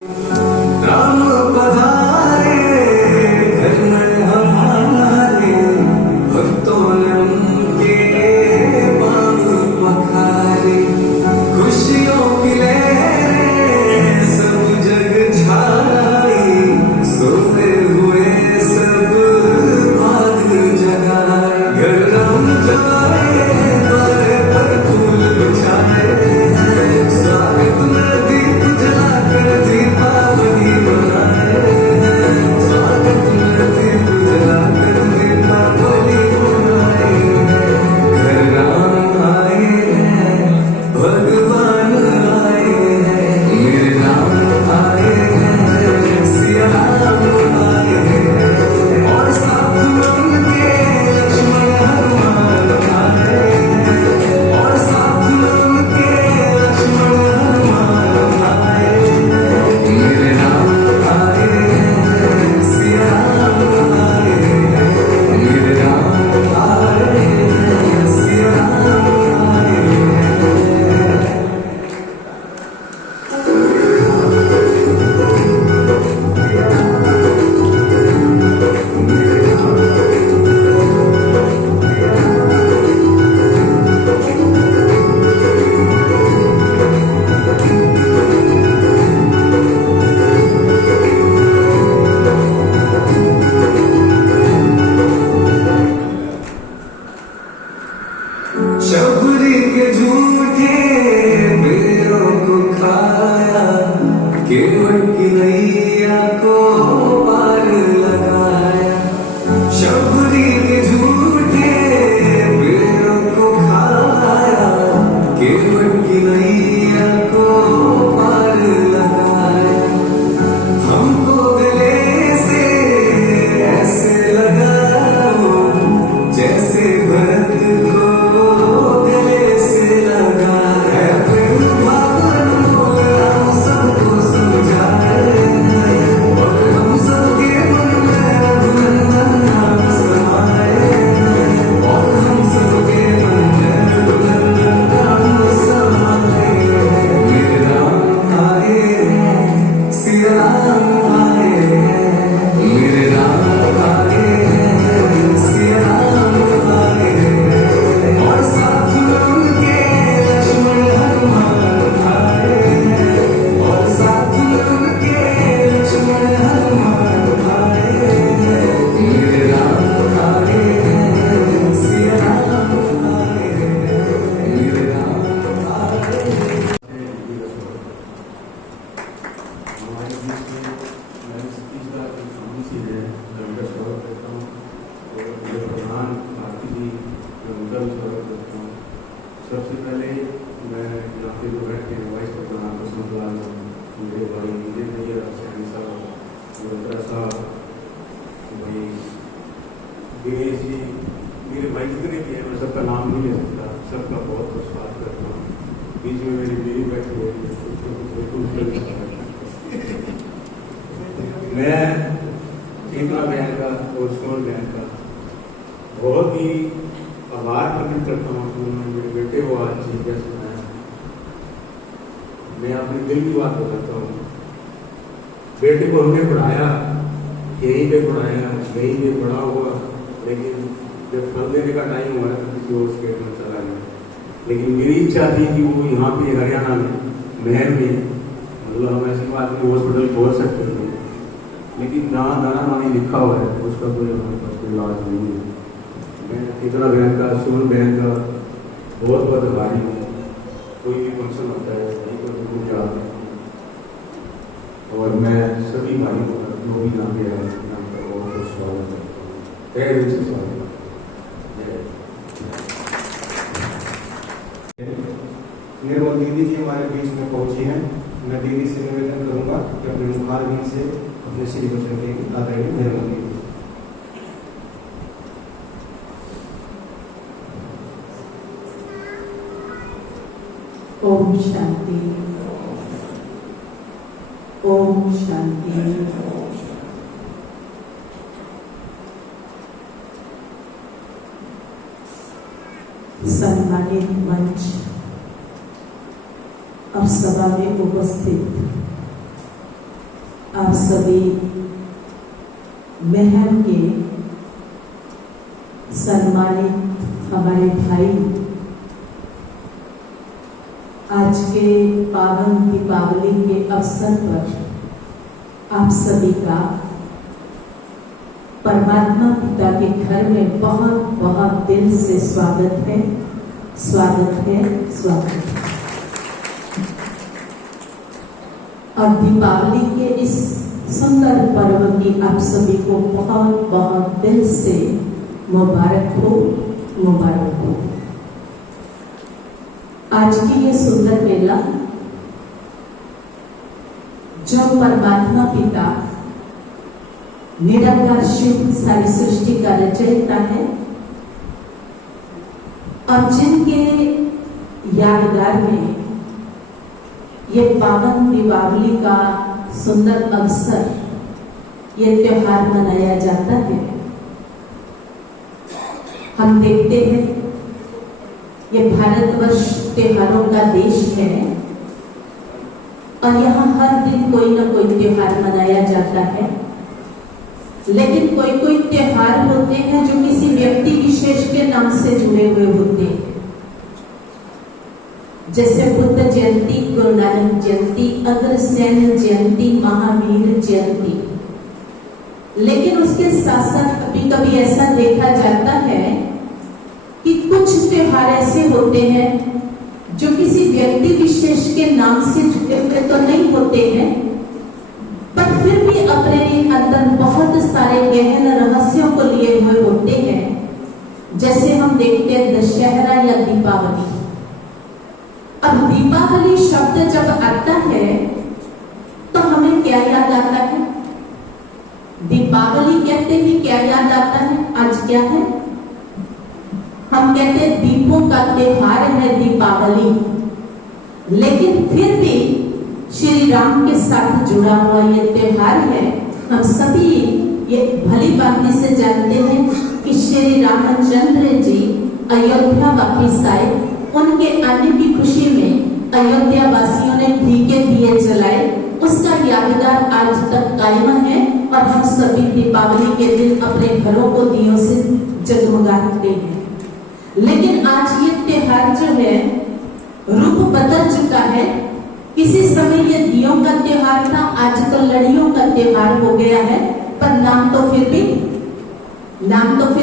राम पधारे घर में हमारे, भक्तों ने उनके पाँव पखारे। खुशियों की लहरें सब जग छाई, सोते हुए सब भाग जगाए। घर राम जाए द्वारे पर फूल बिछाए, स्वागत में दीप जलाकर दीपावली मनाए। स्वागत में दीप जलाकर दीपावली मनाए। घर राम आए हैं, भगवान आए हैं, मेरे राम आए हैं, सिया राम आए हैं। और साथ उनके लक्ष्मण हनुमान आए हैं, और साथ उनके लक्ष्मण हनुमान आए हैं। मेरे राम आए हैं, सिया राम आए हैं, मेरे राम आए हैं, सिया राम आए हैं। शबरी के झूठे बेरों को खाया, केवट की नैया को पार लगाया। शबरी के झूठे बेरों को खाया, केवट की नैया को पार लगाया। हमको गले से ऐसे लगाओ, जैसे भरत को गले से लगा है। प्रेम भावन बोल राम सबको समझाए, और हम सबके मन में रघुनंदन नाम समाए, और हम सबके मन में रघुनंदन नाम समाए। मेरे राम आए हैं, सिया राम आए हैं, मेरे राम आए हैं, सिया राम आए हैं। और साथ में उनके लक्ष्मण हनुमान आए हैं, और साथ में उनके लक्ष्मण हनुमान आए हैं। मेरे राम आए हैं, सिया राम आए हैं, मेरे राम आए हैं। हमारे बीच में मैं सतीश का एक सामने से है, मैं उनका स्वागत करता हूँ। और मेरे प्रधान भारती जी, मैं उनका भी स्वागत करता हूँ। सबसे पहले मैं यहाँ पे जो बैठे हैं वाइस प्रधान बसंत लाल, मेरे भाई विजय भैया, सैनी साहब, रुद्रा साहब, भाई दिनेश जी, मेरे भाई जितने भी हैं मैं सबका नाम नहीं ले सकता, सबका बहुत बहुत स्वागत करता हूँ। बीच में मेरी बीवी बैठी हुई है, मैं चेतना बहन का और सोन बहन का बहुत ही आभार प्रकट करता हूँ कि उन्होंने मेरे बेटे को आज चीज का सुनाया। मैं अपनी दिल की बात बताता हूँ। बेटे को हमने पढ़ाया, यहीं पे पढ़ाया, यहीं पे पढ़ा हुआ, लेकिन जब फल देने का टाइम हुआ तो किसी और स्टेट में चला गया। लेकिन मेरी इच्छा थी कि वो यहाँ पे हरियाणा में महर में, मतलब हम ऐसी बात में हॉस्पिटल खोल सकते थे, लेकिन जहाँ दाना पानी लिखा हुआ है उसका कोई हमारे पास कोई इलाज नहीं है। मैं चेतना बहन का, सोन बहन का बहुत बहुत आभारी हूँ। कोई भी फंक्शन होता है वहीं पर जरूर जाते हैं, और मैं सभी भाई को जो भी यहाँ पे आए यहाँ का बहुत बहुत स्वागत करता हूँ। तहे दिल से स्वागत। निर्मल दीदी जी हमारे बीच में पहुंची हैं। मैं दीदी से निवेदन करूंगा कि अपने मुखारबिंद से अपने श्री वचन के आदरणीय निर्मल दीदी। ओम शांति, ओम शांति। सम्मानित मंच और सभा में उपस्थित आप सभी महम के सम्मानित हमारे भाई, आज के पावन दीपावली के अवसर पर आप सभी का परमात्मा पिता के घर में बहुत बहुत दिल से स्वागत है, स्वागत है, स्वागत है। और दीपावली के इस सुंदर पर्व की आप सभी को बहुत बहुत दिल से मुबारक हो, मुबारक हो। आज की ये सुंदर मेला जो परमात्मा पिता निराकार शिव सारी सृष्टि का रचयिता है और जिनके यादगार में ये पावन दीपावली का सुंदर अवसर, ये त्योहार मनाया जाता है। हम देखते हैं ये भारतवर्ष त्योहारों का देश है और यहाँ हर दिन कोई ना कोई त्योहार मनाया जाता है। लेकिन कोई कोई त्योहार होते हैं जो किसी व्यक्ति विशेष के नाम से जुड़े हुए होते हैं, जैसे बुद्ध जयंती, गुरु नानक जयंती, अग्रसेन जयंती, महावीर जयंती। लेकिन उसके साथ साथ कभी कभी ऐसा देखा जाता है कि कुछ त्योहार ऐसे होते हैं जो किसी व्यक्ति विशेष के नाम से जुड़े हुए तो नहीं होते हैं, पर फिर भी अपने अंदर बहुत सारे गहन रहस्यों को लिए हुए होते हैं। जैसे हम देखते हैं दशहरा या दीपावली। अब दीपावली शब्द जब आता है तो हमें क्या याद आता है? दीपावली कहते ही क्या याद आता है? आज क्या है? हम कहते हैं दीपों का त्योहार है दीपावली, लेकिन फिर भी श्री राम के साथ जुड़ा हुआ ये त्योहार है। हम सभी ये भली भांति से जानते हैं कि श्री रामचंद्र जी अयोध्या वापिस आए। उनके आने की खुशी में अयोध्या वासियों ने घी के दिए जलाए, उसका यादगार आज तक कायम है और हम सभी दीपावली के दिन अपने घरों को दियों से जगमगाते हैं। लेकिन आज ये त्योहार जो है रूप बदल चुका है। किसी समय ये दियों का त्योहार था, आजकल लड़ियों का त्योहार हो गया है, पर नाम तो फिर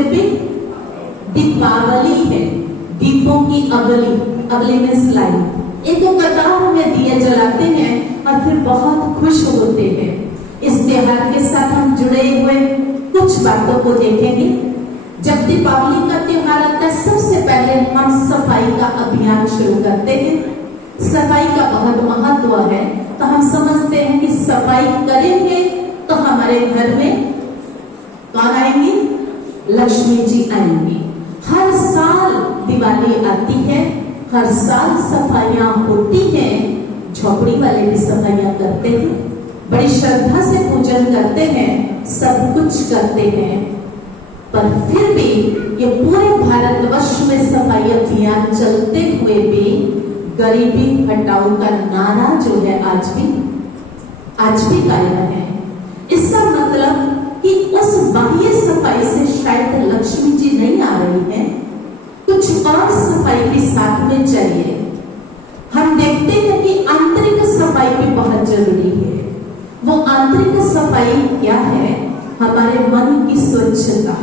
भी दीपावली है। दीपों की अगली में सिलाई, एक कतार में दिए जलाते हैं और फिर बहुत खुश होते हैं। इस त्योहार के साथ हम जुड़े हुए कुछ बातों को देखेंगे। जब दीपावली का त्योहार आता है, सबसे पहले हम सफाई का अभियान शुरू करते हैं। सफाई का बहुत महत्व है, तो हम समझते हैं कि सफाई करेंगे तो हमारे घर में कौन आएंगी? लक्ष्मी जी आएंगी। हर साल दिवाली आती है, हर साल सफाइयां होती हैं। झोपड़ी वाले भी सफाइयां करते हैं, बड़ी श्रद्धा से पूजन करते हैं, सब कुछ करते हैं। पर फिर भी ये पूरे भारतवर्ष में सफाई अभियान चलते हुए भी गरीबी हटाओ का नारा जो है आज भी कायम है। इसका मतलब कि उस बाह्य सफाई से शायद लक्ष्मी जी नहीं आ रही है, कुछ और सफाई भी साथ में चाहिए। हम देखते हैं कि आंतरिक सफाई भी बहुत जरूरी है। वो आंतरिक सफाई क्या है? हमारे मन की स्वच्छता।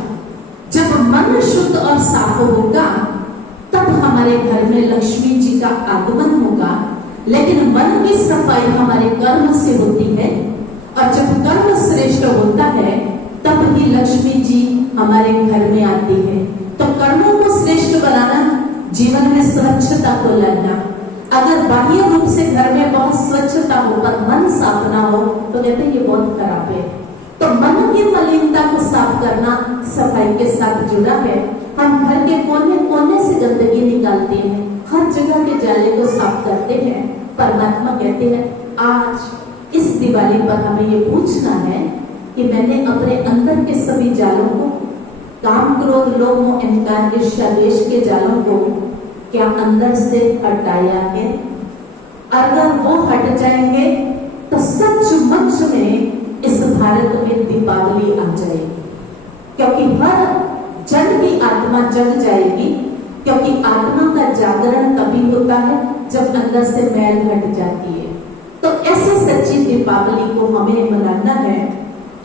जब मन शुद्ध और साफ होगा तब हमारे घर में लक्ष्मी जी का आगमन होगा। लेकिन मन की सफाई हमारे कर्म से होती है, और जब कर्म श्रेष्ठ होता है तब ही लक्ष्मी जी हमारे घर में आती है। तो कर्मों को श्रेष्ठ बनाना, जीवन में स्वच्छता को लाना। अगर बाह्य रूप से घर में बहुत स्वच्छता हो पर मन साफ ना हो तो कहते हैं ये बहुत खराब है। तो मन की मलिनता को साफ करना सफाई के साथ जुड़ा है। हम घर के कोने कोने से गंदगी निकालते हैं, हर जगह के जाले को साफ करते हैं। परमात्मा कहते हैं आज इस दिवाली पर हमें ये पूछना है कि मैंने अपने अंदर के सभी जालों को, काम क्रोध लोभ मोह अहंकार ईर्ष्या द्वेष के जालों को क्या अंदर से हटाया है? अगर वो हट जाएंगे तो सचमुच में इस भारत में दीपावली आ जाएगी, क्योंकि हर जन की आत्मा जग जाएगी। क्योंकि आत्मा का जागरण तभी होता है जब अंदर से मैल हट जाती है। तो ऐसे सच्ची दीपावली को हमें मनाना है।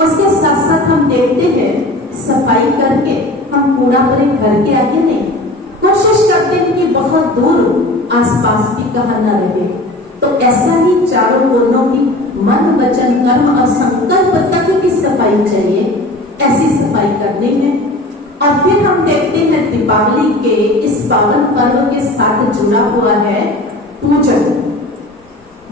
उसके साथ साथ हम देखते हैं सफाई करके हम कूड़ा अपने घर के आगे नहीं, कोशिश करते हैं कि बहुत दूर आसपास भी कहाँ न रहे। तो ऐसा ही चारों कोनों की मन वचन कर्म और संकल्प तक की सफाई चाहिए, ऐसी सफाई करनी है। और फिर हम देखते हैं दीपावली के इस पावन पर्व के साथ जुड़ा हुआ है पूजन।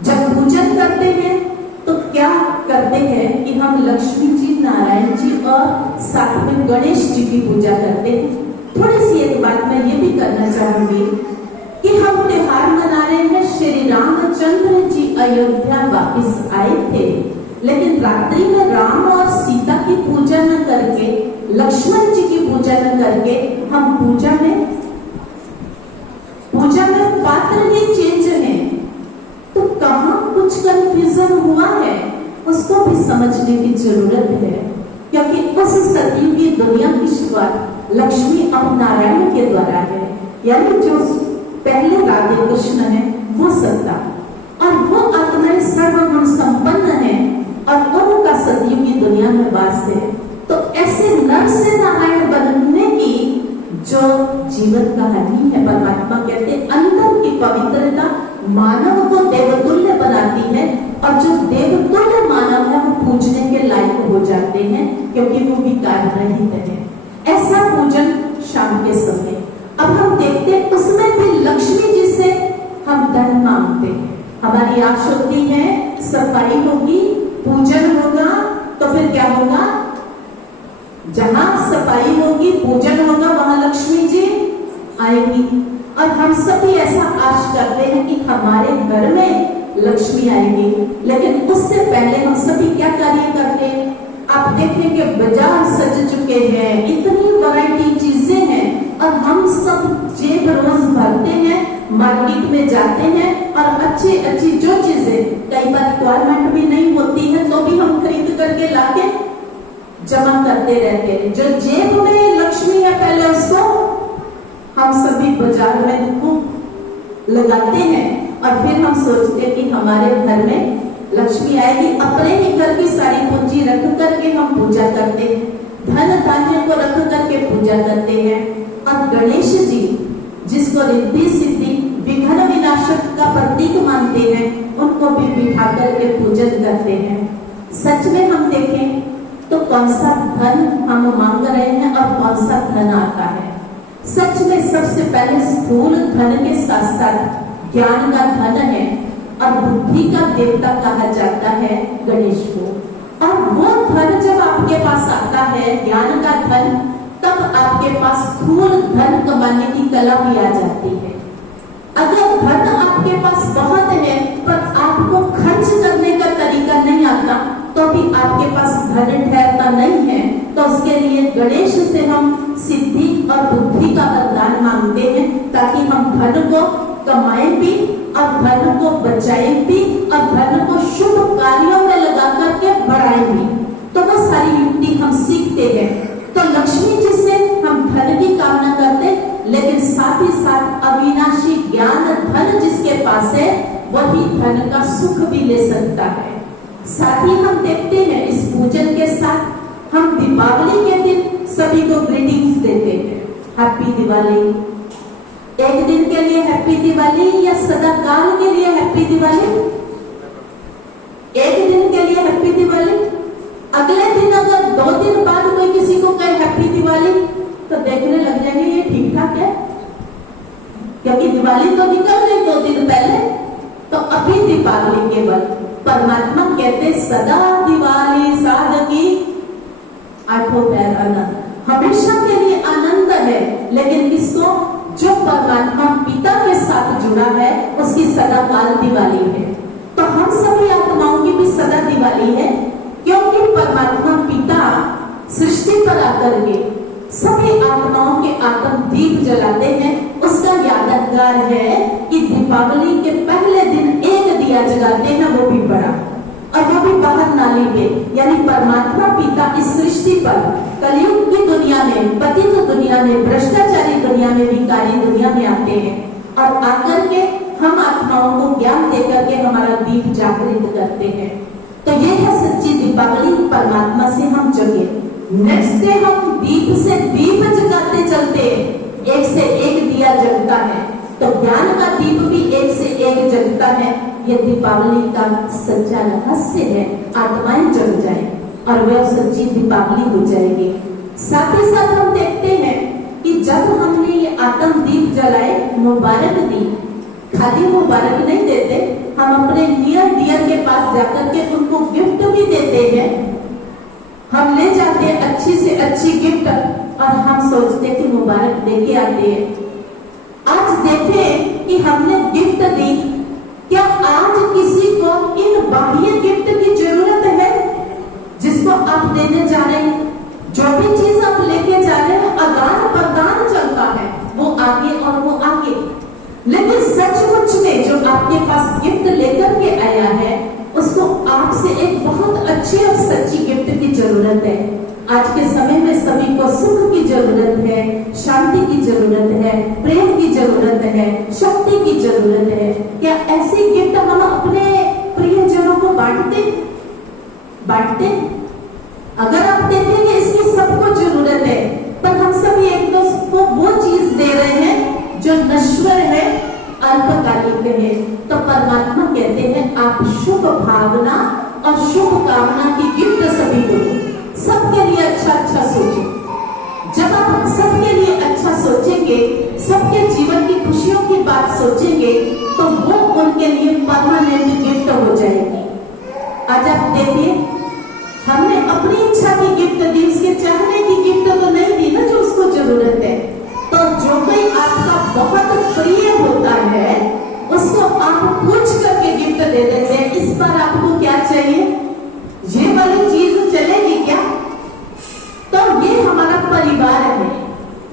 जब पूजन करते हैं तो क्या करते हैं कि हम लक्ष्मी जी, नारायण जी और साथ में गणेश जी की पूजा करते हैं। थोड़ी सी एक बात मैं ये भी करना चाहूंगी कि हम त्योहार मना रहे हैं, श्री रामचंद्र जी अयोध्या वापिस आए थे, लेकिन रात्रि में राम और सीता की पूजा न करके, लक्ष्मण जी की पूजा न करके हम पूजा में पात्र ही चेंज है। तो कहाँ कुछ कंफ्यूजन हुआ है, उसको भी समझने की जरूरत है। क्योंकि उस सतयुगी दुनिया की शुरुआत लक्ष्मी और नारायण के द्वारा है, यानी जो पहले राधे कृष्ण है वो सत्ता, और वो आत्माएं सर्वगुण संपन्न है और उनका सतयुगी दुनिया में वास है। तो ऐसे नर से नारायण बनने की जो जीवन कहानी है, परमात्मा कहते हैं अंदर की पवित्रता मानव को देवतुल्य बनाती है, और जो देवतुल्य मानव है वो पूजने के लायक हो जाते हैं, क्योंकि वो विकार रहित है। ऐसा पूजन शाम के समय अब हम देखते हैं, उसमें भी लक्ष्मी जी से हम धन मांगते हैं। हमारी आश होती है सफाई होगी, पूजन होगा, तो फिर क्या होगा, जहां सफाई होगी, पूजन होगा, वहां लक्ष्मी जी आएगी। और हम सभी ऐसा आश करते हैं कि हमारे घर में लक्ष्मी आएगी, लेकिन उससे पहले हम सभी क्या कार्य करते हैं। आप देखेंगे बाजार सज चुके हैं, इतनी वैरायटी चीजें हैं, और हम सब जेब रोज भरते हैं, मार्केट में जाते हैं, और अच्छी अच्छी जो चीजें कई बार रिक्वायरमेंट भी नहीं होती है तो भी हम खरीद करके लाके जमा करते रहते हैं। जो जेब में लक्ष्मी है पहले उसको हम सभी बाजार में खूब लगाते हैं, और फिर हम सोचते हैं कि हमारे घर में लक्ष्मी आएगी। अपने ही घर की सारी पूंजी रख करके हम पूजा करते हैं, धन धान्य को रख करके पूजा करते हैं। और गणेश जी, जिसको रिद्धि सिद्धि विघ्न विनाशक का प्रतीक मानते हैं, उनको भी बिठा करके पूजन करते हैं। सच में हम देखें तो कौन सा धन हम मांग रहे हैं और कौन सा धन आता है। सच में सबसे पहले स्थूल धन के साथ साथ ज्ञान का धन है, और बुद्धि का देवता कहा जाता है गणेश को। और वो धन जब आपके पास आता है, ज्ञान का धन, तब आपके पास स्थूल धन कमाने की कला भी आ जाती है। अगर धन आपके पास बहुत है पर आपको खर्च करने का तरीका नहीं आता, तो भी आपके पास धन ठहरता नहीं है। तो उसके लिए गणेश से हम सिद्धि और बुद्धि का वरदान मांगते हैं, ताकि हम धन को कमाएं भी और धन को बचाएं भी और धन को शुभ कार्यों में लगा करके बढ़ाएं भी। तो वो सारी युक्ति हम सीखते हैं। तो लक्ष्मी जी से हम धन की कामना करते, लेकिन साथ ही साथ अविनाशी ज्ञान धन जिसके पास है वही धन का सुख भी ले सकता है। साथ ही हम देखते हैं इस पूजन के साथ हम दीपावली के दिन सभी को ग्रीटिंग्स देते हैं, हैप्पी दिवाली। एक दिन के लिए हैप्पी दिवाली या सदा काल के लिए हैप्पी दिवाली? एक दिन के लिए हैप्पी दिवाली। अगले दिन अगर 2 दिन बाद कोई किसी को कहे हैप्पी दिवाली, तो देखने लग जाएंगे ये ठीक ठाक है, क्योंकि दिवाली तो निकल गई 2 दिन पहले। तो अभी दीपावली केवल परमात्मा कहते सदा दिवाली सादगी आठों पैर आनंद, हमेशा के लिए आनंद है। लेकिन किसको? जो परमात्मा पिता के साथ जुड़ा है उसकी सदा काल दिवाली है। तो हम सभी आत्माओं की भी सदा दिवाली है, क्योंकि परमात्मा पिता सृष्टि पर आकर के सभी आत्माओं के आत्म दीप जलाते हैं। उसका यादगार है कि दीपावली के पहले दिन एक दिया जलाते हैं, वो भी बड़ा, और वो भी बाहर ना वाली है, यानी परमात्मा पिता इस सृष्टि पर कलयुग की दुनिया में, पतित दुनिया में, भ्रष्टाचारी दुनिया में, विकारी दुनिया में आते हैं और आकर के हम आत्माओं को ज्ञान देकर के हमारा दीप जागृत करते हैं। तो ये है सच्ची दीपावली, परमात्मा से हम जगे। नेक्स्ट डे हम दीप से दीप जगाते चलते हैं, एक से एक दिया जगता है, तो ज्ञान का दीप भी एक से एक जगता है। ये दीपावली का सच्चा रहस्य है। आत्माएं जग जाए और वह सच्ची दीपावली हो जाएगी। साथ ही साथ हम देखते हैं कि जब हमने ये आत्म दीप जलाए, मुबारक दी, खाली मुबारक नहीं देते, हम अपने नियर डियर के पास जाकर के उनको गिफ्ट भी देते हैं। हम ले जाते हैं अच्छी से अच्छी गिफ्ट और हम सोचते कि मुबारक देके आते हैं। आज देखें कि हमने गिफ्ट दी, क्या आज किसी को इन बाह्य गिफ्ट की जरूरत है जिसको आप देने जा रहे हैं? जो भी चीज आप लेके जा रहे हैं, आदान प्रदान चलता है, वो आगे और वो आगे। लेकिन सचमुच में जो आपके पास गिफ्ट लेकर के आया है, उसको आपसे एक बहुत अच्छी और सच्ची गिफ्ट की जरूरत है। आज के समय में सभी को सुख की जरूरत है, शांति की जरूरत है, प्रेम की जरूरत है, शक्ति की जरूरत है। क्या ऐसी गिफ्ट हम अपने प्रियजनों को बांटते? अगर आप देखेंगे इसकी सबको जरूरत है, पर हम सभी एक दूसरे को वो चीज दे रहे हैं जो नश्वर है, अल्पकालिक है। तो परमात्मा कहते हैं आप शुभ भावना और शुभ कामना की गिफ्ट सभी को दो, सबके लिए अच्छा अच्छा सोचो। जब आप सबके लिए अच्छा सोचेंगे, सबके जीवन की खुशियों की बात सोचेंगे, तो वो उनके लिए परमानेंट गिफ्ट हो जाएगी। आज आप देखिए, हमने अपनी इच्छा की गिफ्ट दी, उसके चाहने की गिफ्ट तो नहीं दी ना जो उसको जरूरत है। तो जो कोई आपका बहुत प्रिय होता है, उसको आप पूछ करके गिफ्ट दे देते हैं, इस पर आपको क्या चाहिए, ये वाली चीज चलेगी क्या? तो ये हमारा परिवार है,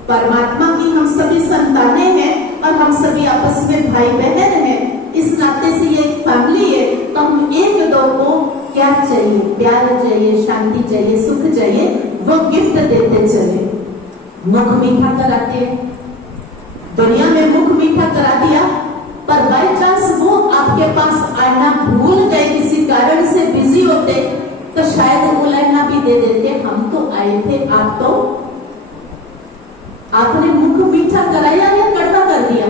परमात्मा की हम सभी संतानें हैं और हम सभी आपस में भाई बहन हैं। इस नाते से ये एक फैमिली है। तो हम एक दो को क्या चाहिए, प्यार चाहिए, शांति चाहिए, सुख चाहिए, वो गिफ्ट देते चले। मुख मीठा कराते, दुनिया में मुख मीठा करा दिया, पर बाई चांस वो आपके पास आना भूल गए, किसी कारण से बिजी होते, तो शायद वो लहना भी दे देते, हम तो आए थे, आप तो आपने मुख मीठा कराया या कड़वा कर दिया,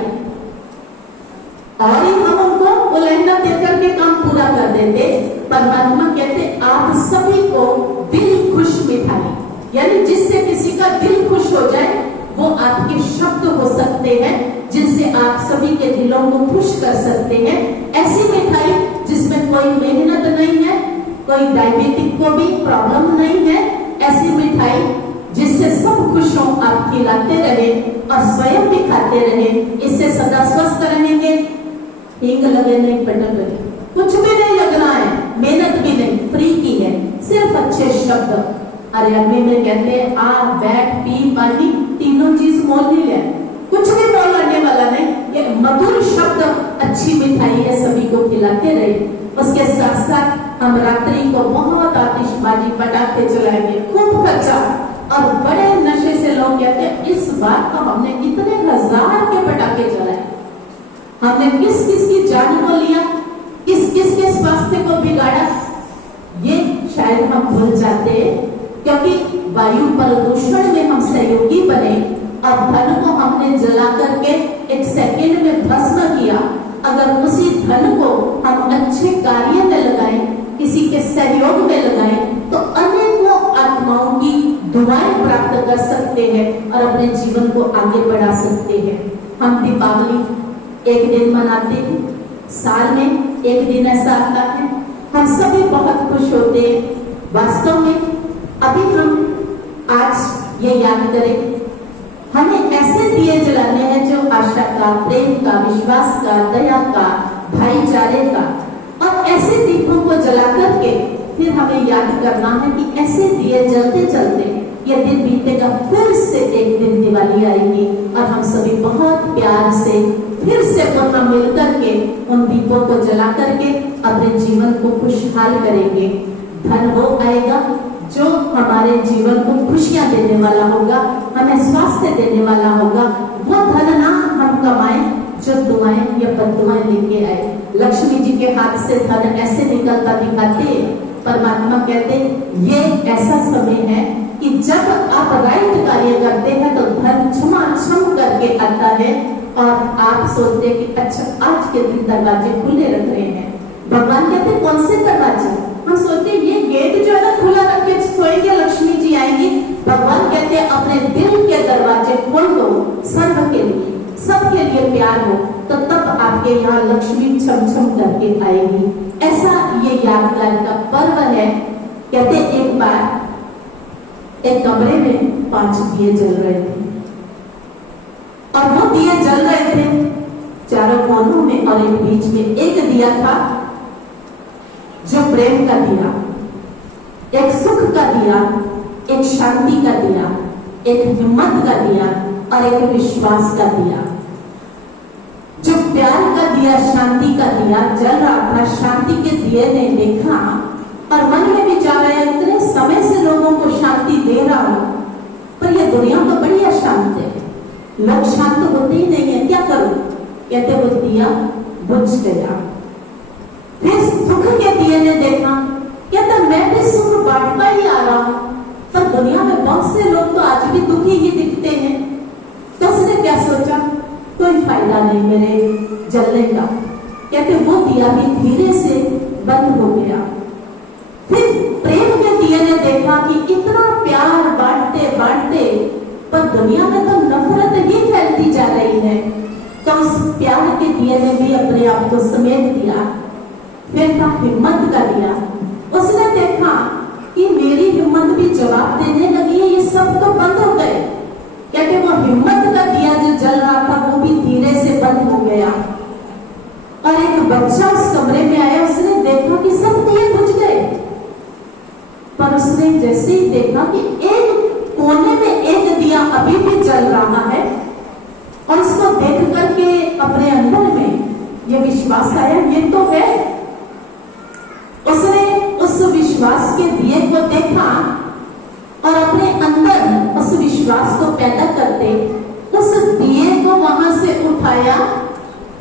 और ही हम उनको वो लहना देकर के काम पूरा कर देते। परमात्मा कहते आप सभी को दिल खुश मिठाई, यानी जिससे किसी का दिल खुश हो जाए, वो आपके शब्द हो सकते हैं जिनसे आप सभी के दिलों को खुश कर सकते हैं। ऐसी मिठाई जिसमें कोई मेहनत नहीं है, कोई डायबिटिक को भी प्रॉब्लम नहीं है, ऐसी मिठाई जिससे सब खुश हों, आप खिलाते रहे और स्वयं भी खाते रहे, इससे सदा स्वस्थ रहेंगे। हींग लगे नहीं, पटक लगे, कुछ भी नहीं लगना है, मेहनत भी नहीं, फ्री की है, सिर्फ अच्छे शब्द। अरे अम्मी में कहते हैं आ बैठ पी पानी, तीनों चीज मोल नहीं है, कुछ भी मोल करने वाला नहीं, ये मधुर शब्द, अच्छी मिठाई है, सभी को खिलाते रहे। उसके साथ साथ हम रात्रि को बहुत आतिशबाजी, पटाखे चलाएंगे, खूब खर्चा, और बड़े नशे से लोग कहते हैं इस बार तो हमने इतने हजार के पटाखे चलाए, हमने किस किस की जान को लिया, किस किस के स्वास्थ्य को बिगाड़ा, ये शायद हम भूल जाते हैं। क्योंकि वायु प्रदूषण में हम सहयोगी बने और धन को हमने जला करके एक सेकंड में भस्म किया। अगर उसी धन को हम अच्छे कार्य में लगाएं, किसी के सहयोग में लगाएं, तो अनेकों आत्माओं की दुआएं प्राप्त कर सकते हैं और अपने जीवन को आगे बढ़ा सकते हैं। हम दीपावली एक दिन मनाते हैं, साल में एक दिन ऐसा आता है, हम सभी बहुत खुश होते हैं। वास्तव में अभी हम आज ये याद करें, हमें ऐसे दिए जलाने हैं जो आशा का, प्रेम का, विश्वास का, दया का, भाईचारे का, और ऐसे दीपों को जला करके फिर हमें याद करना है कि ऐसे दिए जलते चलते ये दिन बीतेगा, फिर से एक दिन दिवाली आएगी और हम सभी बहुत प्यार से फिर से पुनः मिल करके उन दीपों को जला करके अपने जीवन को खुशहाल करेंगे। धन वो आएगा जो हमारे जीवन को खुशियां देने वाला होगा, हमें स्वास्थ्य देने वाला होगा। वो धन ना हम कमाएं जो दुआएं या बददुआएं लेके आए। लक्ष्मी जी के हाथ से धन ऐसे निकलता दिखाते, परमात्मा कहते ये ऐसा समय है कि जब आप राइट कार्य करते हैं तो धन छमाछम करके आता है और आप सोचते कि अच्छा आज के दिन दरवाजे खुले रख रहे हैं। भगवान कहते कौन से दरवाजे? हम सोचते ये गेट जो है ना खुला रख के सोएंगे लक्ष्मी जी आएंगी। भगवान कहते अपने दिल के दरवाजे खोल दो सबके लिए, सबके लिए प्यार हो, तो तब आपके यहाँ लक्ष्मी छम छम करके आएगी। ऐसा ये यादगार का पर्व है। कहते एक बार एक कमरे में 5 दिए जल रहे थे और वो दिए जल रहे थे चारों कोनों में और एक बीच में एक दिया था जो प्रेम का दिया, एक सुख का दिया, एक शांति का दिया, एक हिम्मत का दिया और एक विश्वास का दिया। जो प्यार का दिया, शांति का दिया जल रहा था, शांति के दिए ने देखा और मन में विचार आया इतने समय से लोगों को शांति दे रहा हूं पर यह दुनिया तो बड़ी अशांत है, लोग शांत होते ही नहीं है, क्या करूं? कहते वो दिया बुझ गया। फिर सुख के दिए ने देखा, कहता मैं भी सुख बांटता ही आ रहा हूं पर दुनिया में बहुत से लोग तो आज भी दुखी ही दिखते हैं। तो उसने क्या सोचा, कोई फायदा नहीं मेरे जलने का। कहते वो दिया भी धीरे से बंद हो गया। फिर प्रेम के दिए ने देखा कि इतना प्यार बांटते बांटते पर दुनिया में तो नफरत ही फैलती जा रही है। तो उस प्यार के दिए ने भी अपने आप को समेट दिया। फिर था हिम्मत का दिया, उसने देखा कि मेरी हिम्मत भी जवाब देने लगी है, ये सब तो बंद हो गए। कहते वो हिम्मत का दिया जो जल रहा था वो भी धीरे से बंद हो गया और एक बच्चा उस कमरे में आया, उसने देखा कि सब दिए बुझ गए पर उसने जैसे ही देखा कि एक कोने में एक दिया अभी भी जल रहा है और उसको देख करके अपने अंदर में ये विश्वास आया ये तो है। उसने उस विश्वास के दिए को देखा और अपने अंदर उस विश्वास को पैदा करते उस दिए को वहां से उठाया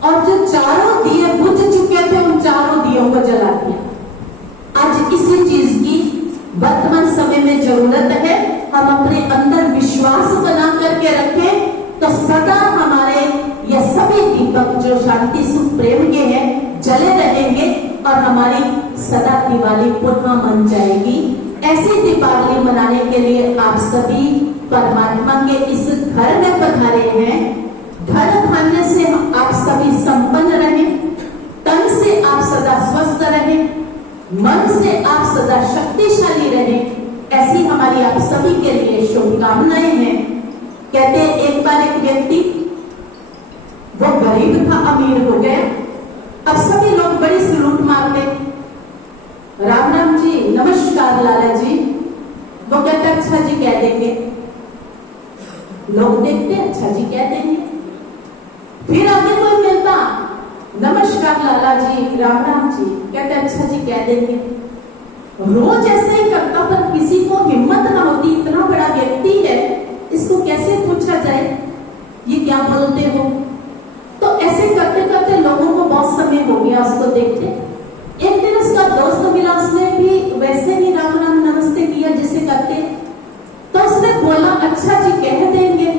और जो चारों दिए बुझ चुके थे उन चारों दियों को जला दिया। आज इसी चीज की वर्तमान समय में जरूरत है। हम अपने अंदर विश्वास बना करके रखें तो सदा हमारे ये सभी दीपक जो शांति सुख प्रेम के हैं जले रहेंगे और हमारी सदा दिवाली पुनः मन जाएगी। ऐसी दीपावली मनाने के लिए आप सभी परमात्मा के इस घर में पधारे हैं। धन धान्य से आप सभी संपन्न रहें, तन से आप सदा स्वस्थ रहें, मन से आप सदा शक्तिशाली रहें। ऐसी हमारी आप सभी के लिए शुभकामनाएं हैं। कहते हैं एक बार एक व्यक्ति वो गरीब था अमीर हो गया। अब सभी लोग बड़ी सी लूट मारते, राम राम जी नमस्कार लाला जी, वो कहते अच्छा जी कह देंगे। लोग देखते अच्छा जी कह देंगे। फिर आगे कोई मिलता नमस्कार लाला जी राम राम जी, कहते अच्छा जी कह देंगे। रोज ऐसे ही करता पर किसी को हिम्मत ना होती, इतना बड़ा व्यक्ति है इसको कैसे पूछा जाए ये क्या बोलते हो। तो ऐसे करते करते लोगों को बहुत समय हो गया उसको देखते। एक दिन उसका दोस्त मिला, उसने भी वैसे ही राम राम नमस्ते किया जिसे करते। तो उसने बोला अच्छा जी कह देंगे।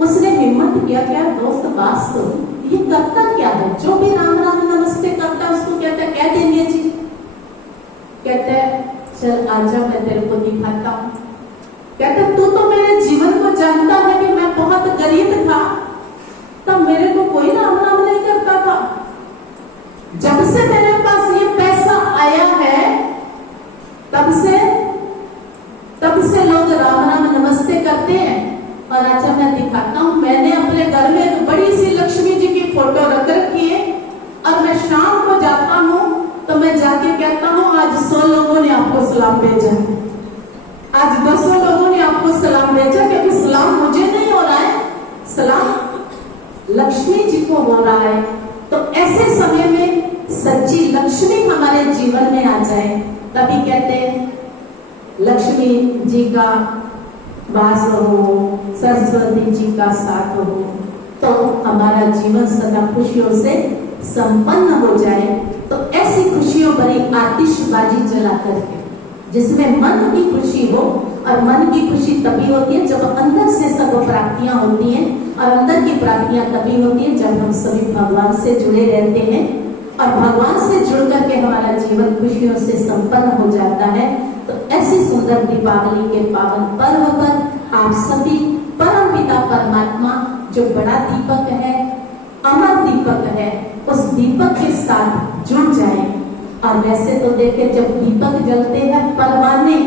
उसने हिम्मत किया क्या दोस्त बात सुन, ये करता क्या है, जो भी राम राम नमस्ते करता है उसको कहता है कह देंगे जी। कहते हैं चल आजा मैं तेरे को दिखाता हूं। कहते तू तो मेरे जीवन को जानता है कि मैं बहुत गरीब था, तब मेरे को कोई राम राम नहीं करता था। जब से मेरे पास ये पैसा आया है तब से लोग राम राम नमस्ते करते हैं। और अच्छा मैं दिखाता हूं, मैंने अपने घर में एक बड़ी सी लक्ष्मी जी की फोटो रख रखी है और मैं शाम को जाता हूं तो मैं जाके कहता हूं आज 100 लोगों ने आपको सलाम भेजा, आज 200 लोगों ने आपको सलाम भेजा, क्योंकि सलाम मुझे नहीं हो रहा है, सलाम लक्ष्मी जी को हो रहा है। तो ऐसे समय में सच्ची लक्ष्मी हमारे जीवन में आ जाए, तभी कहते हैं लक्ष्मी जी का वास हो, सरस्वती जी का साथ हो, तो हमारा जीवन सदा खुशियों से संपन्न हो जाए। तो ऐसी खुशियों भरी आतिशबाजी जला करके जिसमें मन की खुशी हो, और मन की खुशी तभी होती है जब अंदर से सब प्राप्तियां होती हैं, और अंदर की प्राप्तियां तभी होती है जब हम सभी भगवान से जुड़े रहते हैं, और भगवान से जुड़ करके हमारा जीवन खुशियों से संपन्न हो जाता है। तो ऐसी सुंदर दीपावली के पावन पर्व पर आप सभी परम पिता परमात्मा जो बड़ा दीपक है, अमर दीपक है, उस दीपक के साथ जुड़ जाएं। और वैसे तो देखे जब दीपक जलते हैं परवाने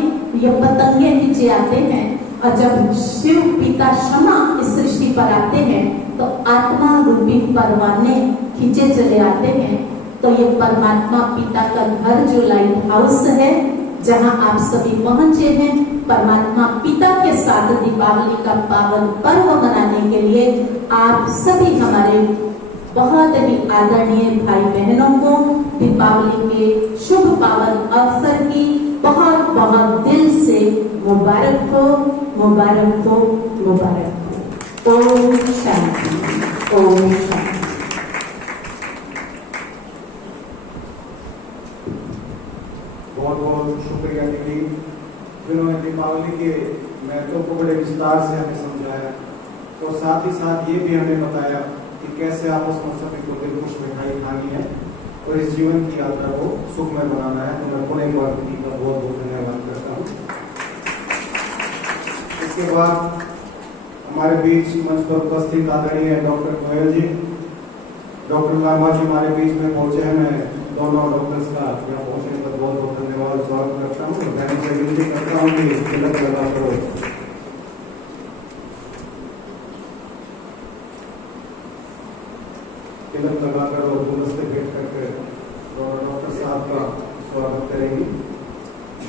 या पतंगे नीचे आते हैं, और जब शिव पिता क्षमा इस सृष्टि पर आते हैं तो आत्मा रूपी परवाने खींचे चले आते हैं। तो ये परमात्मा पिता का घर जो लाइट हाउस है, जहां आप सभी पहुंचे हैं परमात्मा पिता के साथ दीपावली का पावन पर्व मनाने के लिए, आप सभी हमारे बहुत ही आदरणीय भाई बहनों को दीपावली के शुभ पावन अवसर की बहुत बहुत दिल से मुबारक हो, मुबारक हो, मुबारक हो। ओम शांति, ओम शांति। बहुत बहुत शुक्रिया दीदी, जिन्होंने दीपावली के महत्व को बड़े विस्तार से हमें समझाया, और साथ ही साथ ये भी हमें बताया कि कैसे आपस में सभी को दिलखुश मिठाई खानी है और इस जीवन की यात्रा को सुखमय बनाना है। तो मैं पुनः एक बार दीदी का बहुत बहुत धन्यवाद करता हूँ। इसके बाद हमारे बीच मंच पर उपस्थित आदरणीय डॉक्टर गोयल जी, डॉक्टर लामा जी हमारे बीच में पहुंचे हैं। मैं दोनों डॉक्टर्स का यहाँ पहुंचने पर बहुत बहुत धन्यवाद स्वागत करता हूँ। धन्यवाद से विनती करता हूँ कि तिलक लगा करो। तिलक लगाकर और गुलदस्ते भेंट करके डॉक्टर साहब का स्वागत करेंगे।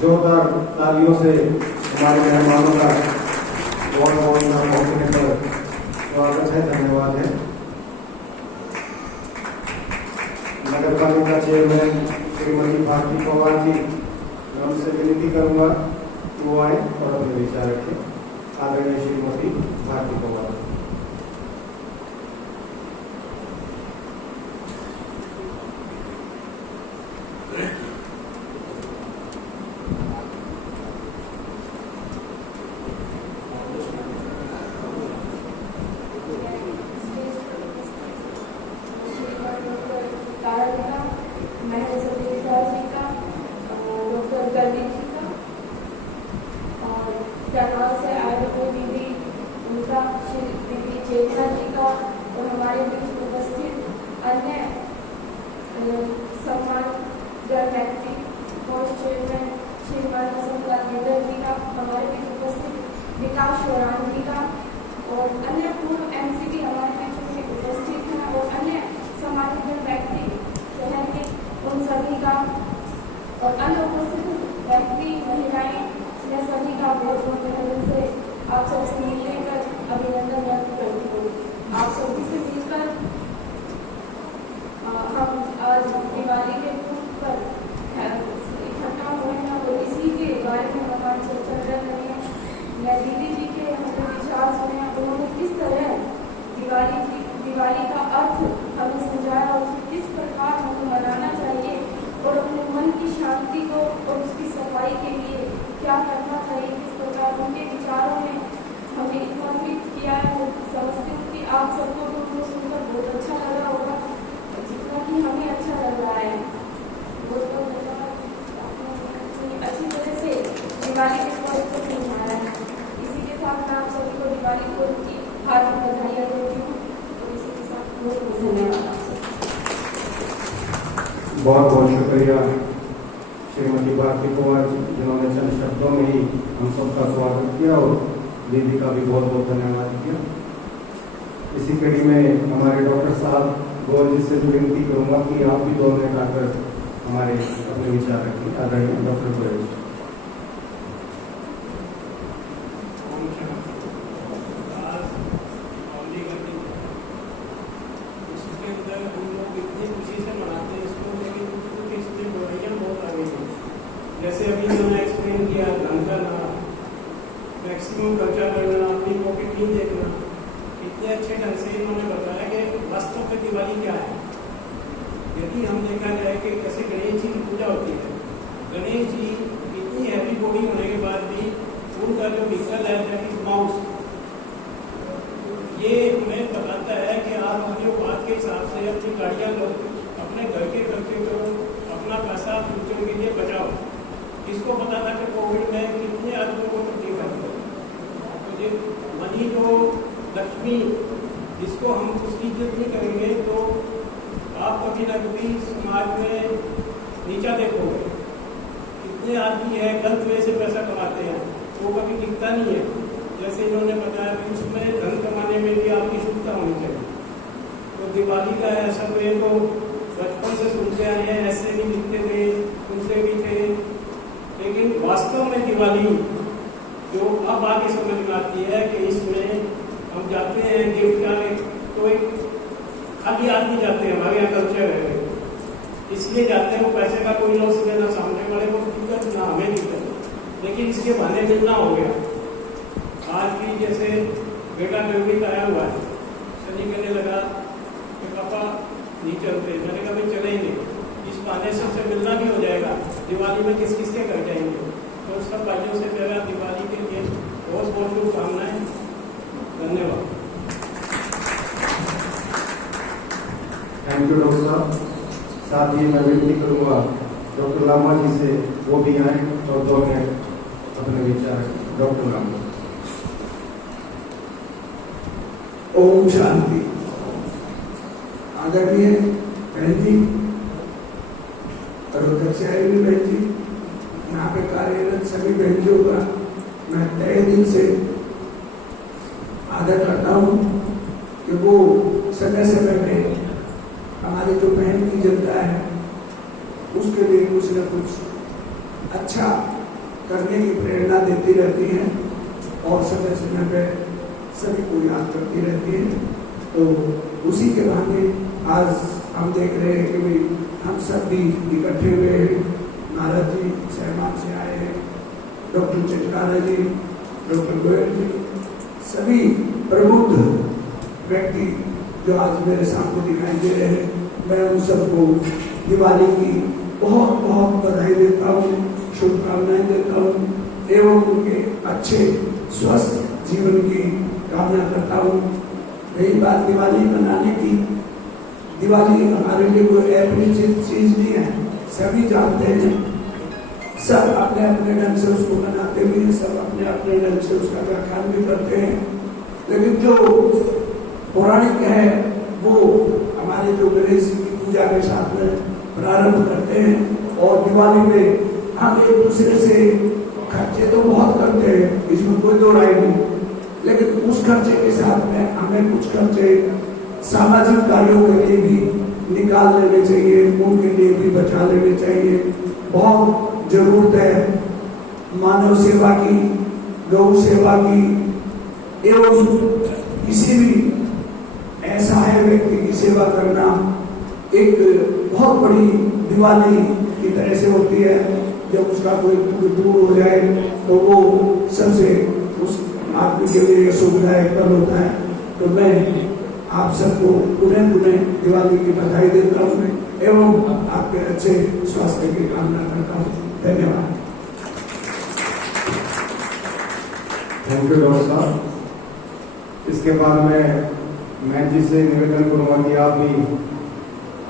जोरदार तालियों से हमारे मेहमानों का बहुत बहुत यहाँ पहुंचने पर स्वागत है, धन्यवाद है। नगर पालिका चेयरमैन श्रीमती भारती पवार जी, मैं उनसे विनती करूंगा कि वो आए और अपने विचार रखें। आदरणीय श्रीमती भारती पवार। दिवाली का अर्थ हमें समझाया और किस प्रकार हमें मनाना चाहिए और अपने मन की शांति को और उसकी सफाई के लिए क्या करना चाहिए, किस प्रकार उनके विचारों में हमें इतना फिट किया है। समझती हूँ कि आप सबको तो उनको सुनकर बहुत अच्छा लगा होगा, जितना कि हमें अच्छा लग रहा है। बहुत बहुत धन्यवाद, अच्छी तरह से दिवाली के पर्व को समझाया है। इसी के साथ मैं आप सभी को दिवाली पर्व की हार्दिक बधाइयाँ देती हूँ। बहुत बहुत शुक्रिया श्रीमती भारती पवार जी, जिन्होंने चंद शब्दों में ही हम सबका स्वागत किया, और दीदी का भी बहुत बहुत धन्यवाद किया। इसी कड़ी में हमारे डॉक्टर साहब गोयल जी से भी विनती करूंगा कि आप भी 2 मिनट आकर हमारे अपने विचार रखें। आदरणीय डॉक्टर गोयल जी। हम लोग इतनी खुशी से मनाते हैं इसको, लेकिन जैसे अभी मैंने एक्सप्लेन किया, धन का ना मैक्सिमम खर्चा करना, अपनी पॉकेट नहीं देखना, इतने अच्छे ढंग से इन्होंने बताया कि वास्तव में दिवाली क्या है। यदि हम देखा जाए कि कैसे गणेश जी की पूजा होती है, गणेश जी इतनी हैवी बॉडी होने के बाद भी उनका जो व्हीकल है दैट इज माउस, ये हमें बताता है कि आप अपने बात के हिसाब से अपनी गाड़ियाँ लो, अपने घर के खर्चे करो, अपना पैसा फ्यूचर के लिए बचाओ। इसको पता था कि कोविड में कितने आदमियों को तकलीफ आई है। तो ये मनी जो लक्ष्मी जिसको हम उसकी इज्जत नहीं करेंगे तो आप कभी ना कभी समाज में नीचा देखोगे। कितने आदमी है गलत वे से पैसा कमाते हैं, वो कभी टिकता नहीं है। जैसे इन्होंने बताया कि उसमें धन कमाने में भी आपकी शुद्धता होनी चाहिए। तो दिवाली का ऐसा वे तो बचपन से सुनते आए हैं, ऐसे भी लिखते थे, सुनते भी थे, लेकिन वास्तव में दिवाली जो अब आगे समझ में आती है कि इसमें हम जाते हैं गिफ्ट डाले तो एक खाली आदमी जाते हैं, हमारे यहाँ कल्चर है इसलिए जाते हैं, वो पैसे का कोई लॉस लेना सामने वाले को दिक्कत ना हमें दिक्कत, लेकिन इसके बहाने मिलना हो गया। आज भी जैसे बेटा निर्मित आया हुआ है, शनि कहने लगा कि पापा नहीं चलते, मैंने कहा भाई चलेंगे, इस बहाने सबसे मिलना भी हो जाएगा। दिवाली में किस किस के घर जाएंगे, तो सब भाइयों से मेरा दिवाली के लिए बहुत बहुत शुभकामनाएं। धन्यवाद। थैंक यू डॉक्टर साहब। साथ ही मैं विनती करूँगा डॉक्टर लामा जी से वो भी आए और 2 मिनट अपने विचार। डॉक्टर लामा। ओम शांति। आदरणीय बहन जी और अध्यक्षाएं बहन जी, यहाँ पे कार्यरत सभी बहनों का मैं तहे दिल से आदर करता हूँ कि वो समय समय में हमारी जो बहन की जनता है उसके लिए कुछ न कुछ अच्छा करने की प्रेरणा देती रहती हैं और समय समय पे सभी को याद करती रहती है। तो उसी के बहाने आज हम देख रहे हैं कि भाई हम सब भी इकट्ठे हुए हैं। नारद जी सहमान से आए हैं, डॉक्टर चिटकारा जी, डॉक्टर गोयल जी, सभी प्रबुद्ध व्यक्ति जो आज मेरे सामने दिखाई दे रहे हैं, मैं उन सबको दिवाली की बहुत बहुत बधाई देता हूँ, शुभकामनाएं देता हूँ एवं उनके अच्छे स्वस्थ जीवन की कामना करता हूँ। रही बात दिवाली मनाने की, दिवाली हमारे लिए कोई अपरिचित चीज नहीं है, सभी जानते हैं, सब अपने अपने ढंग से उसको मनाते भी हैं, सब अपने अपने ढंग से उसका व्याख्यान भी करते हैं। लेकिन जो पौराणिक है वो हमारे जो गणेश जी की पूजा के साथ में प्रारंभ करते हैं और दिवाली में हम एक दूसरे से खर्चे तो बहुत करते हैं, इसमें कोई दो राय नहीं, लेकिन उस खर्चे के साथ में हमें कुछ खर्चे सामाजिक कार्यों के लिए भी निकाल लेने चाहिए, उनके लिए भी बचा लेने चाहिए। बहुत जरूरत है मानव सेवा की, गौ सेवा की एवं किसी भी ऐसा है व्यक्ति की सेवा करना एक बहुत बड़ी दिवाली की तरह से होती है। जब उसका कोई दूर हो जाए तो वो सबसे उस आदमी के लिए सुखदायक पल होता है। तो मैं आप सबको पुनः दिवाली की बधाई देता हूँ एवं आपके अच्छे स्वास्थ्य की कामना करता हूँ। धन्यवाद। थैंक यू डॉक्टर साहब। इसके बाद मैं जिससे निवेदन करूँगा कि आप भी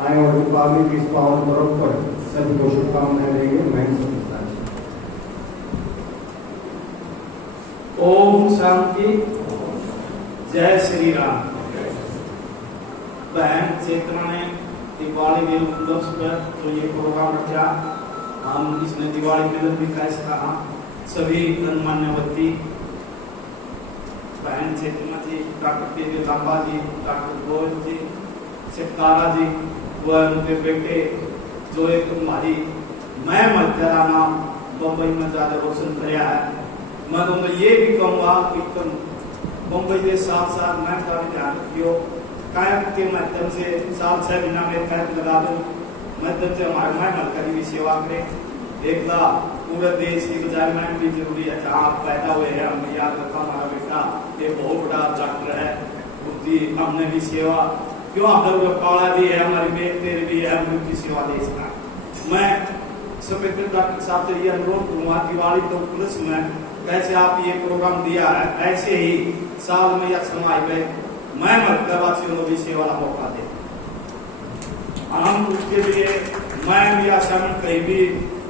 आए और दीपावली की इस पावन पर्व पर सभी को शुभकामनाएं देंगे। मैं ओम शांति। जय श्री राम। बहन चेतना ने दिवाली के उपलक्ष्य पर तो ये प्रोग्राम रखा, हम इसमें दिवाली मिलन भी कैसे कहा, सभी गणमान्य व्यक्ति, बहन चेतना जी, डॉक्टर देवी लांबा जी, डॉक्टर गोयल जी, चिटकारा जी व उनके बेटे जो एक हमारी मैं मध्यरा नाम बम्बई में ज्यादा रोशन कराया है। मैं तो ये भी कहूँगा कि तुम बम्बई के साथ साथ मैं का भी ध्यान रखियो, कैंप के माध्यम से 7-6 महीना में कैंप लगा दो, माध्यम से हमारे मैं मलकरी भी सेवा करें। एक था पूरे देश की एनवायरमेंट भी जरूरी है। जहाँ आप पैदा हुए हैं, हमने याद रखा हमारा बेटा ये बहुत बड़ा डॉक्टर है, उसकी हमने भी सेवा क्यों आप लोग पाला भी है, हमारी बेटे भी है, हम उनकी सेवा दे सका। मैं इंस्पेक्टर डॉक्टर साहब से ये अनुरोध करूँगा, दिवाली तो पुलिस में कैसे आप ये प्रोग्राम दिया है, ऐसे ही साल में या समाज में मैं मरकबासियों को भी सेवा का मौका दे। हम उसके लिए मैं या शामिल कहीं भी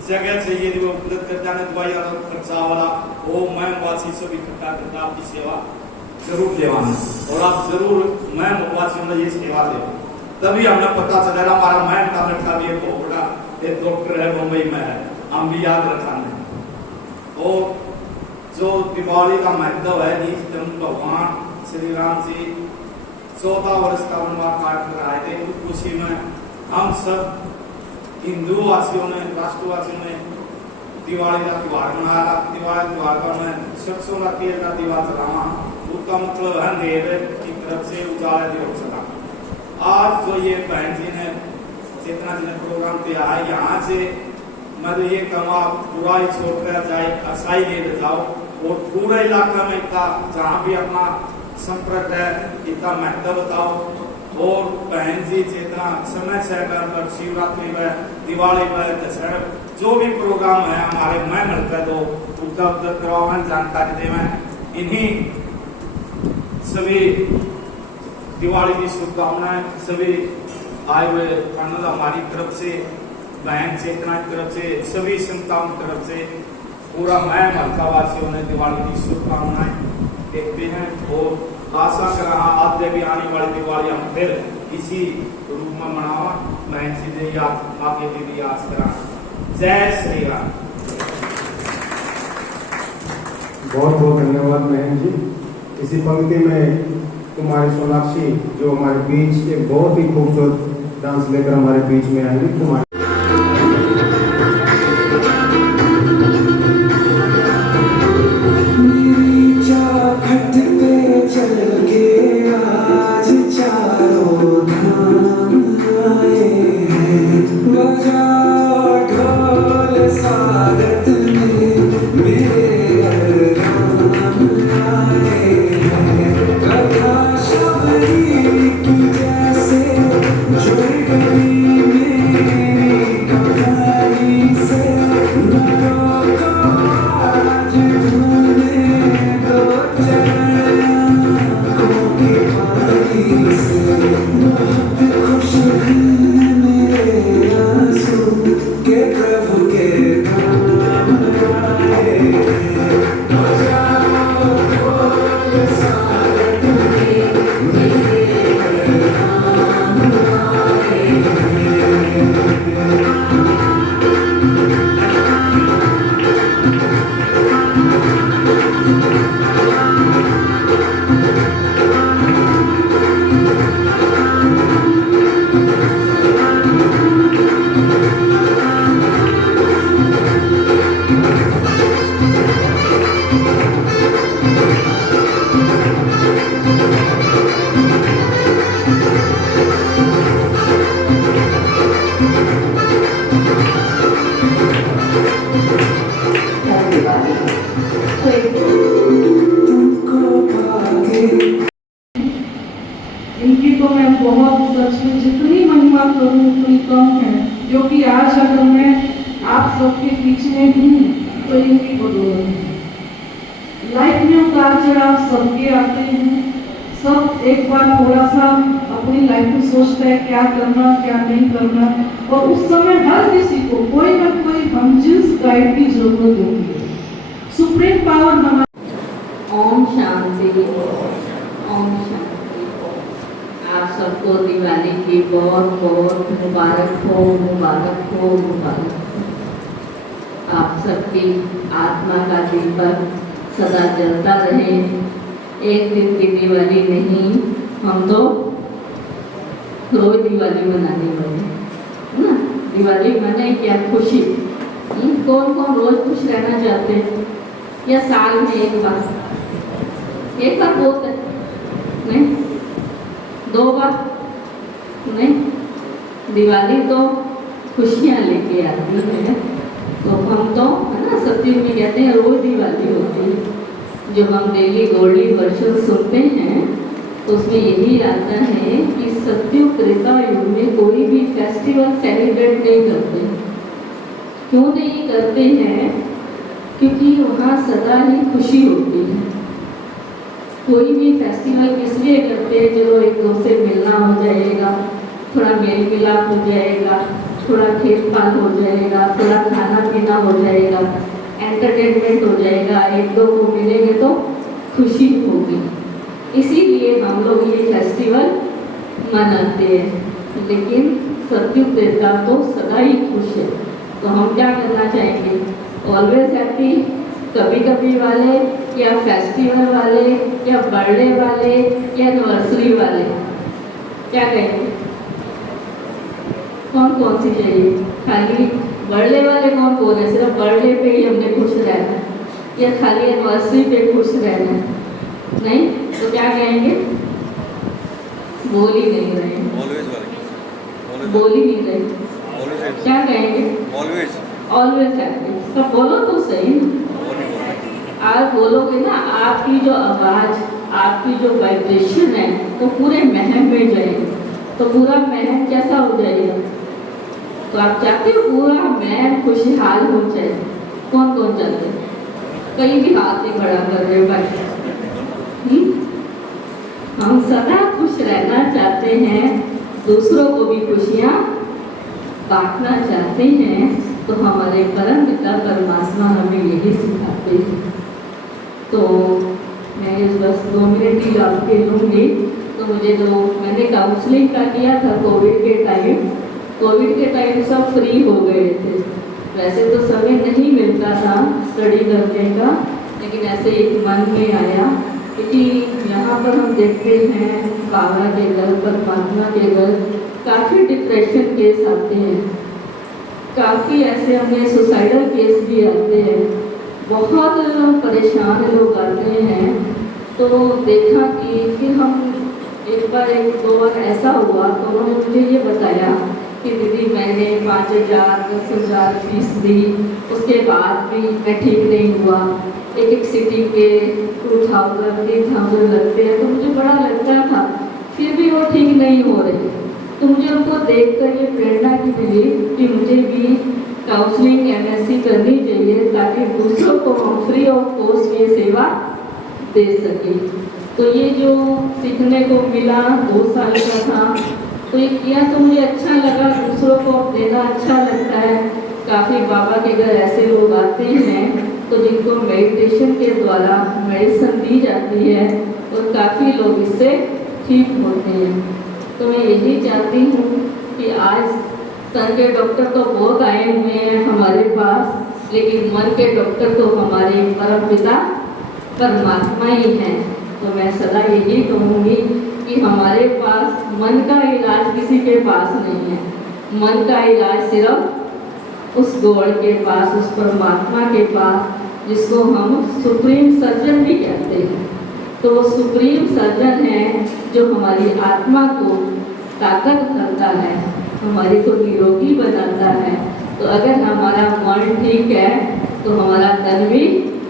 जगह से ये जो उपलब्ध कर जाने दवाई और खर्चा वाला वो मैं वासी से भी इकट्ठा करता आपकी सेवा जरूर लेवाना और आप जरूर मैं वासियों में ये सेवा दे, तभी हमें पता चलेगा हमारा मैं का लड़का भी बहुत बड़ा एक डॉक्टर है, मुंबई में है, हम भी याद रखना। और जो दिवाली का महत्व है, जिस दिन भगवान श्री राम जी 14 वर्ष का वनवास काट कर आए थे, उस खुशी में हम सब हिंदू वासियों ने, राष्ट्रवासियों ने दिवाली का त्योहार मनाया। दिवाली त्योहार का मैं सरसों का तेल का दीवा जलावा, उसका मतलब है अंधेरे की तरफ से उजाला दिया सका। आज जो ये बहन जी ने चेतना जी ने प्रोग्राम किया है, यहाँ से मैं तो ये कहूँगा बुराई छोड़कर जाए अच्छाई ले जाओ और पूरे इलाका में इतना जहाँ भी अपना संपर्क है इतना महत्व बताओ। और बहन जी चेतना समय से पर शिवरात्रि में, दिवाली में, दशहरा जो भी प्रोग्राम है हमारे मैं मिलकर दो उसका करवावन जानकारी देवें। इन्हीं सभी दिवाली की शुभकामनाएं सभी आए हुए आनंद हमारी तरफ से, बहन चेतना की तरफ से, सभी संताओं की तरफ से पूरा मैं मलकावासियों ने दिवाली की शुभकामनाएं देखते हैं और आशा कर रहा आगे भी आने वाली दिवाली हम फिर इसी रूप में मनावा। बहन जी आगे भी आस करा। जय श्री राम। बहुत बहुत धन्यवाद बहन जी। इसी पंक्ति में कुमारी सोनाक्षी जो हमारे बीच एक बहुत ही खूबसूरत डांस लेकर हमारे बीच में आएंगी। कुमारी इनकी तो मैं बहुत सच में जितनी महिमा करूँ उतनी कम है, क्योंकि आज अगर मैं आप सबके बीच में हूँ तो इनकी बदौलत है। लाइफ में उतार चढ़ाव सबके आते हैं, सब एक बार थोड़ा सा अपनी लाइफ में सोचता है क्या करना क्या नहीं करना, और उस समय हर किसी को कोई ना कोई हमजिन्स गाइड की जरूरत होती है। सुप्रीम पावर हमारा। ओम शांति, ओम शांति। आप सबको दिवाली की बहुत बहुत मुबारक हो, मुबारक हो, मुबारक हो। आप सबकी आत्मा का दीपक सदा जलता रहे। एक दिन की दिवाली नहीं, हम तो रोज दिवाली मनाने वाले है ना। दिवाली मनाए क्या खुशी। कौन कौन रोज खुश रहना चाहते हैं, या साल में एक बार बहुत है, नहीं 2 बार नहीं। दिवाली तो खुशियाँ लेके आती है, तो हम तो है ना सत्युग में कहते हैं रोज दिवाली होती है। जो हम डेली गोल्डी वर्षन सुनते हैं तो उसमें यही आता है कि सत्युग त्रेता युग में कोई भी फेस्टिवल सेलिब्रेट नहीं करते। क्यों नहीं करते हैं? क्योंकि वहाँ सदा ही खुशी होती है। कोई भी फेस्टिवल किस लिए करते हैं? चलो एक दूसरे से मिलना हो जाएगा, थोड़ा मेल मिलाप हो जाएगा, थोड़ा खेल फाल हो जाएगा, थोड़ा खाना पीना हो जाएगा, एंटरटेनमेंट हो जाएगा, एक दो को मिलेंगे तो खुशी होगी। इसीलिए हम लोग ये फेस्टिवल मनाते हैं। लेकिन सत्युग त्रेता तो सदा ही खुश है। तो हम क्या करना चाहेंगे? ऑलवेज हैप्पी, कभी कभी वाले या फेस्टिवल वाले या बर्थडे वाले या एनिवर्सरी वाले, क्या कहेंगे? कौन कौन सी चाहिए? खाली बर्थडे वाले कौन कौन है? सिर्फ बर्थडे पे ही हमने खुश रहना है या खाली एनिवर्सरी पे खुश रहना है? नहीं तो क्या कहेंगे? बोल ही नहीं रहे, बोल ही नहीं रहे, क्या कहेंगे? Always happy. तो बोलो तो सही। आप बोलोगे ना, आपकी जो आवाज, आपकी जो वाइब्रेशन है वो पूरे महम में जाएगी। तो पूरा महम कैसा हो जाएगा? तो आप चाहते हो पूरा महम खुशहाल हो जाए? कौन कौन चाहते हैं? कहीं भी हाथ नहीं खड़ा कर रहे भाई। हम सदा खुश रहना चाहते हैं, दूसरों को भी खुशियाँ बांटना चाहते हैं। तो हमारे परम पिता परमात्मा हमें यही सिखाते हैं। तो मैं इस बस 2 मिनट ही आपके लूँगी। तो मुझे जो मैंने काउंसलिंग का किया था कोविड के टाइम सब फ्री हो गए थे। वैसे तो समय नहीं मिलता था स्टडी करने का, लेकिन ऐसे एक मन में आया क्योंकि यहाँ पर हम देखते हैं बाबा के घर, परमात्मा के घर काफ़ी डिप्रेशन केस आते हैं, काफ़ी ऐसे हमें सुसाइडल केस भी आते हैं, बहुत परेशान लोग आते हैं। तो देखा कि फिर हम एक दो बार ऐसा हुआ तो उन्होंने मुझे ये बताया कि दीदी मैंने 5,000 10,000 फीस दी, उसके बाद भी मैं ठीक नहीं हुआ। एक सिटी के 2,000 3,000 लगते हैं। तो मुझे बड़ा लगता था, फिर भी वो ठीक नहीं हो रहे। तो मुझे उनको देखकर ये प्रेरणा की मिली कि मुझे भी काउंसलिंग MSc करनी चाहिए ताकि दूसरों को हम फ्री ऑफ कॉस्ट ये सेवा दे सकें। तो ये जो सीखने को मिला 2 साल का था, तो ये किया तो मुझे अच्छा लगा, दूसरों को देना अच्छा लगता है। काफ़ी बाबा के घर ऐसे लोग आते हैं तो जिनको मेडिटेशन के द्वारा मेडिसिन दी जाती है और काफ़ी लोग इससे ठीक होते हैं। तो मैं यही चाहती हूँ कि आज तन के डॉक्टर तो बहुत आए हुए हैं हमारे पास, लेकिन मन के डॉक्टर तो हमारे परम पिता परमात्मा ही हैं। तो मैं सदा यही कहूँगी कि हमारे पास मन का इलाज किसी के पास नहीं है। मन का इलाज सिर्फ उस गॉड के पास, उस परमात्मा के पास, जिसको हम सुप्रीम सर्जन भी कहते हैं। तो वो सुप्रीम सर्जन है जो हमारी आत्मा को ताकत करता है, हमारी को निरोगी बनाता है। तो अगर हमारा मन ठीक है तो हमारा तन भी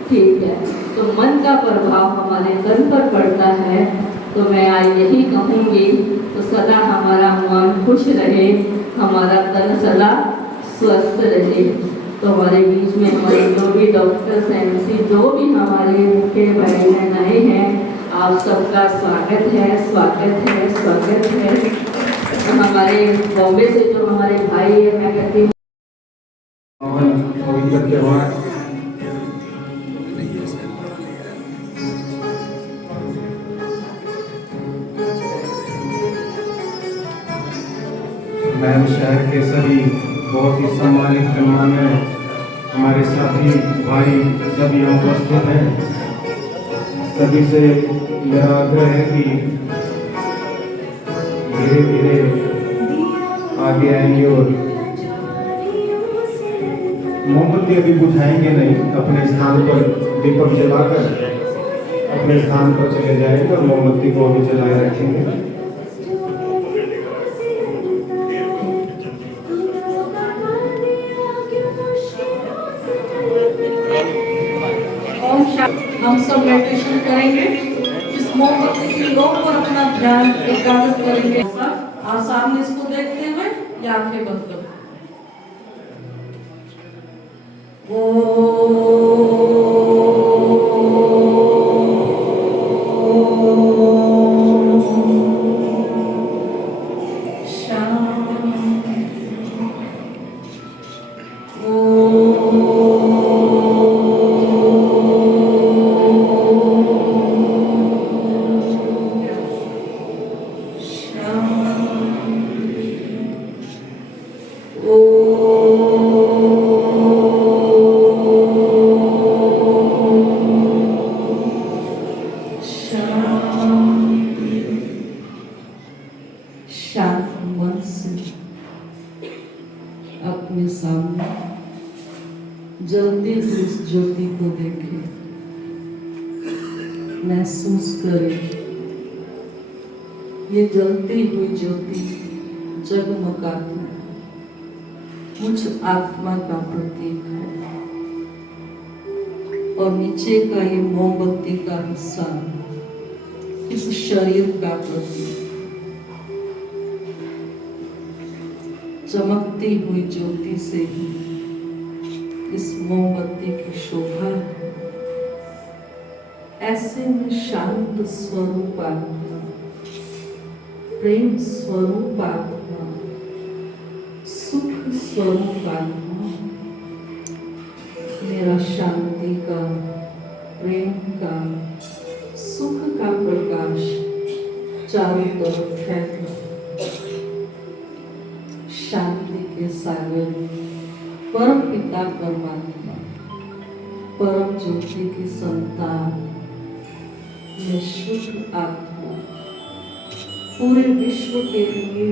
ठीक है। तो मन का प्रभाव हमारे तन पर पड़ता है। तो मैं आज यही कहूँगी, तो सदा हमारा मन खुश रहे, हमारा तन सदा स्वस्थ रहे। तो हमारे बीच में हमारे जो भी डॉक्टर्स MC जो भी हमारे मुख्य भाई बहन आए हैं, आप सबका स्वागत है, स्वागत है, स्वागत है। तो हमारे बॉम्बे से जो हमारे भाई है, मैं कहती हूँ पवित्र त्योहार महम शहर के सभी बहुत ही सम्मानित मेहमान हैं, हमारे साथी भाई सभी यहाँ उपस्थित हैं। सभी से मेरा आग्रह है कि धीरे धीरे आगे आएंगे और मोमबत्ती अभी बुझाएंगे नहीं, अपने स्थान पर दीपक जलाकर अपने स्थान पर चले जाएंगे और मोमबत्ती को अभी जलाए रखेंगे। करेंगे। इस मोमबत्ती की लो पर अपना ध्यान एकाग्र करेंगे और सामने इसको देखते हुए ये आंखें बंद करो। शांत मन से अपने सामने जलती हुई इस ज्योति को देखें, महसूस करें। ये जलती हुई ज्योति जगमगाती मुझ आत्मा का प्रतीक है और नीचे का ये मोमबत्ती का हिस्सा इस शरीर का प्रतीक। चमकती हुई ज्योति से ही इस मोमबत्ती की शोभा है। ऐसे में शांत स्वरूप आत्मा, प्रेम स्वरूप आत्मा, सुख स्वरूप आत्मा, मेरा शांति का, प्रेम का, सुख का प्रकाश चारों तरफ फैला। शांति के सागर परम पिता परमात्मा, परम ज्योति की संतान में शुद्ध आत्मा पूरे विश्व के लिए